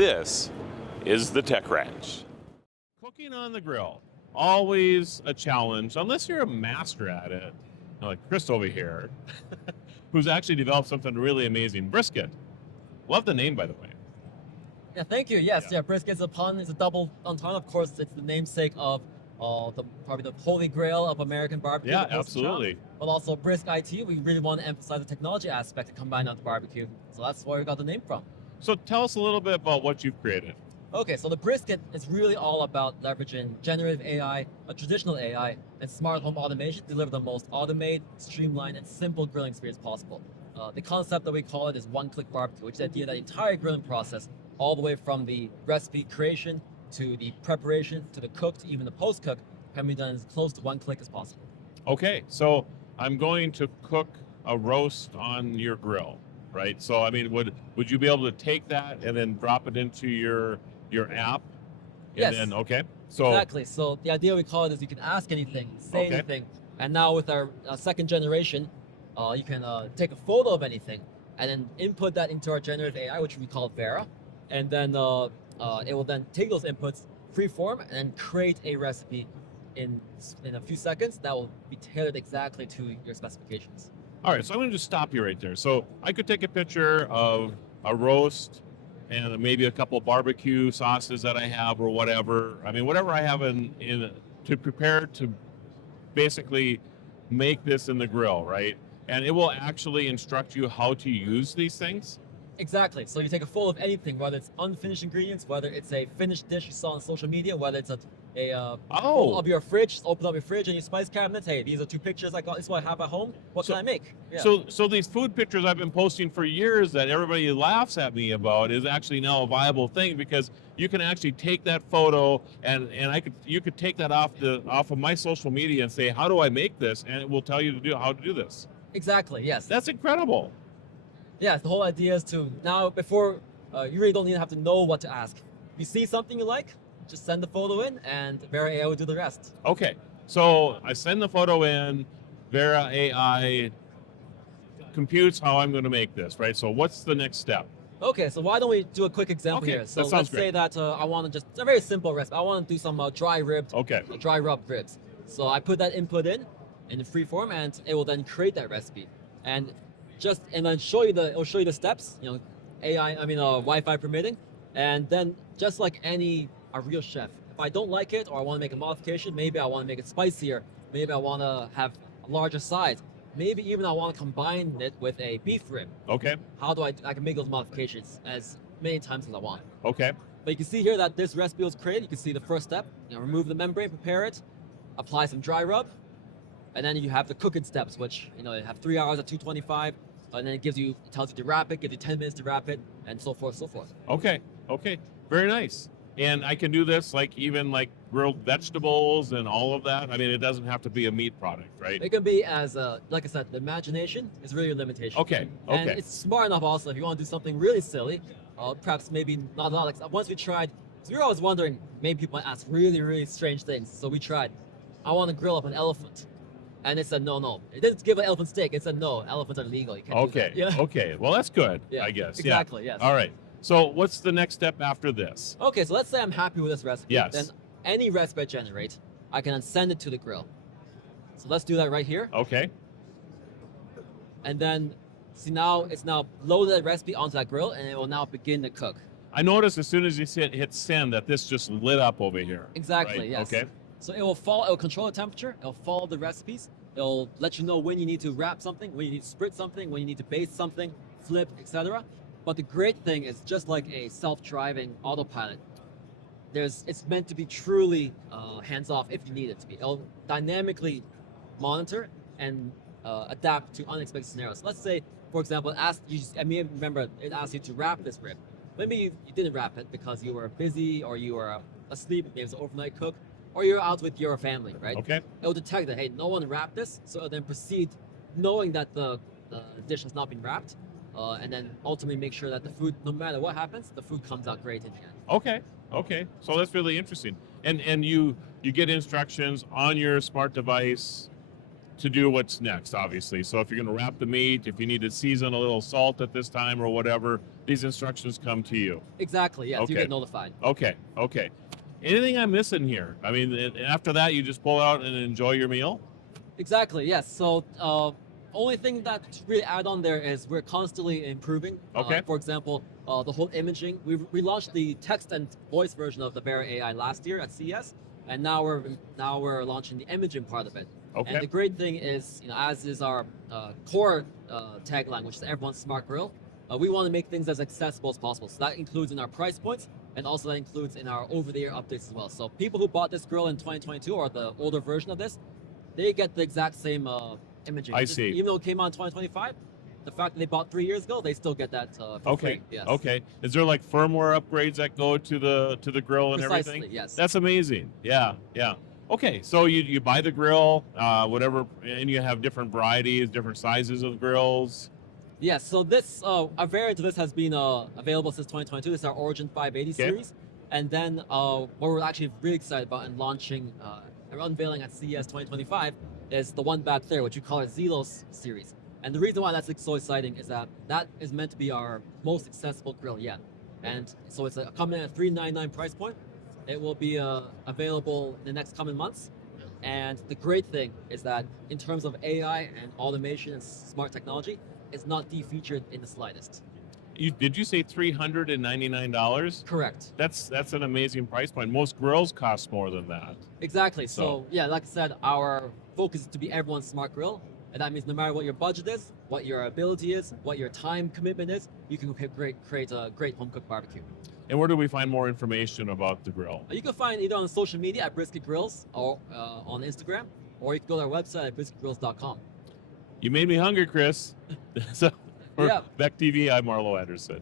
This is the Tech Ranch. Cooking on the grill, always a challenge, unless you're a master at it, like Chris over here, who's actually developed something really amazing. Brisket. Love the name, by the way. Yeah, thank you. Yes, yeah, brisket is a pun. It's a double entendre. Of course, it's the namesake of probably the holy grail of American barbecue. Yeah, absolutely. But also Brisk It, we really want to emphasize the technology aspect to combine on the barbecue. So that's where we got the name from. So tell us a little bit about what you've created. Okay, so the brisket is really all about leveraging generative AI, a traditional AI, and smart home automation to deliver the most automated, streamlined, and simple grilling experience possible. The concept that we call it is one-click barbecue, which is the idea that the entire grilling process, all the way from the recipe creation to the preparation to the cook to even the post-cook, can be done as close to one click as possible. Okay, so I'm going to cook a roast on your grill, right? So I mean, would you be able to take that and then drop it into your app? And Yes. then, okay. So Exactly. So the idea we call it is you can ask anything, say Okay. anything, and now with our second generation, you can take a photo of anything and then input that into our generative AI, which we call Vera, and then it will then take those inputs, freeform, and create a recipe in a few seconds that will be tailored exactly to your specifications. all right, so I'm going to just stop you right there. So I could take a picture of a roast and maybe a couple barbecue sauces that I have or whatever. I mean, whatever I have in to prepare to basically make this in the grill, right? And it will actually instruct you how to use these things. Exactly. So you take a photo of anything, whether it's unfinished ingredients, whether it's a finished dish you saw on social media, whether it's a photo of your fridge, just open up your fridge and your spice cabinet. Hey, these are two pictures I got. This is what I have at home. What So- can I make? Yeah. So these food pictures I've been posting for years that everybody laughs at me about is actually now a viable thing, because you can actually take that photo and you could take that off of my social media and say, how do I make this? And it will tell you how to do this. Exactly. Yes. That's incredible. Yeah. The whole idea is to now before you really don't need to have to know what to ask. If you see something you like, just send the photo in, and Vera AI will do the rest. Okay, so I send the photo in, Vera AI computes how I'm going to make this, right? So what's the next step? Okay, so why don't we do a quick example Okay, here? that So sounds let's great. say that I want to it's a very simple recipe. I want to do some dry rubbed ribs. So I put that input in free form, and it will then create that recipe, and then it'll show you the steps. Wi-Fi permitting, and then just like a real chef, if I don't like it or I want to make a modification, maybe I want to make it spicier, maybe I want to have a larger size, maybe even I want to combine it with a beef rib. Okay, How do I can make those modifications as many times as I want. okay, But you can see here that this recipe was created. You can see the first step, remove the membrane, prepare it, apply some dry rub, and then you have the cooking steps, which you have 3 hours at 225, and then it tells you to wrap it, gives you 10 minutes to wrap it, and so forth, so forth. okay, very nice. And I can do this even grilled vegetables and all of that. I mean, it doesn't have to be a meat product, right? It can be as, like I said, the imagination is really a limitation. Okay, And okay, it's smart enough also if you want to do something really silly, perhaps maybe not a lot. Like once we tried, so we were always wondering, maybe people might ask really, really strange things. So we tried, I want to grill up an elephant. And it said, no. It didn't give an elephant steak. It said, no, elephants are illegal. You can't do okay, that. Yeah. okay. Well, that's good, Yeah, I guess. exactly, Yeah. yes. All right. So what's the next step after this? Okay, so let's say I'm happy with this recipe. Yes. Then any recipe I generate, I can then send it to the grill. So let's do that right here. Okay. And then, see now, it's now loaded that recipe onto that grill, and it will now begin to cook. I noticed as soon as you hit send that this just lit up over here. Exactly, right? yes. Okay. So it will control the temperature, it'll follow the recipes, it'll let you know when you need to wrap something, when you need to spritz something, when you need to baste something, flip, etc. But the great thing is, just like a self-driving autopilot, it's meant to be truly hands-off if you need it to be. It'll dynamically monitor and adapt to unexpected scenarios. Let's say, for example, it asked you to wrap this rib. Maybe you didn't wrap it because you were busy, or you were asleep, maybe it was an overnight cook, or you're out with your family, right? Okay. It'll detect that, hey, no one wrapped this, so it'll then proceed knowing that the dish has not been wrapped, and then ultimately make sure that the food, no matter what happens, the food comes out great in the end. Okay. So that's really interesting. And you get instructions on your smart device to do what's next, obviously. So if you're going to wrap the meat, if you need to season a little salt at this time or whatever, these instructions come to you. Exactly. Yes, you Okay. get notified. Okay. Anything I'm missing here? I mean, after that, you just pull out and enjoy your meal? Exactly. Yes. So only thing that to really add on there is we're constantly improving. Okay. For example, the whole imaging. We launched the text and voice version of the Vera AI last year at CES, and now we're launching the imaging part of it. Okay. And the great thing is, as is our core tagline, which is everyone's smart grill, we want to make things as accessible as possible. So that includes in our price points, and also that includes in our over-the-air updates as well. So people who bought this grill in 2022 or the older version of this, they get the exact same imaging. I see. Even though it came out in 2025, the fact that they bought 3 years ago, they still get that for Okay. free. Yes. Okay. Is there like firmware upgrades that go to the grill and Precisely, everything? yes. That's amazing. Yeah. Okay, so you buy the grill, whatever, and you have different varieties, different sizes of grills. Yes, so this, a variant of this has been available since 2022. This is our Origin 580 Okay. series. And then what we're actually really excited about and launching and unveiling at CES 2025 is the one back there, which we call our Zelos Series. And the reason why that's so exciting is that is meant to be our most accessible grill yet. And so it's coming in at $399 price point. It will be available in the next coming months. And the great thing is that in terms of AI and automation and smart technology, it's not defeatured in the slightest. Did you say $399? Correct. That's an amazing price point. Most grills cost more than that. Exactly. So yeah, like I said, our focus is to be everyone's smart grill. And that means no matter what your budget is, what your ability is, what your time commitment is, you can create a great home cooked barbecue. And where do we find more information about the grill? You can find either on social media at Brisk It Grills or on Instagram, or you can go to our website at briskitgrills.com. You made me hungry, Chris. So for Yeah. Beck TV, I'm Marlo Anderson.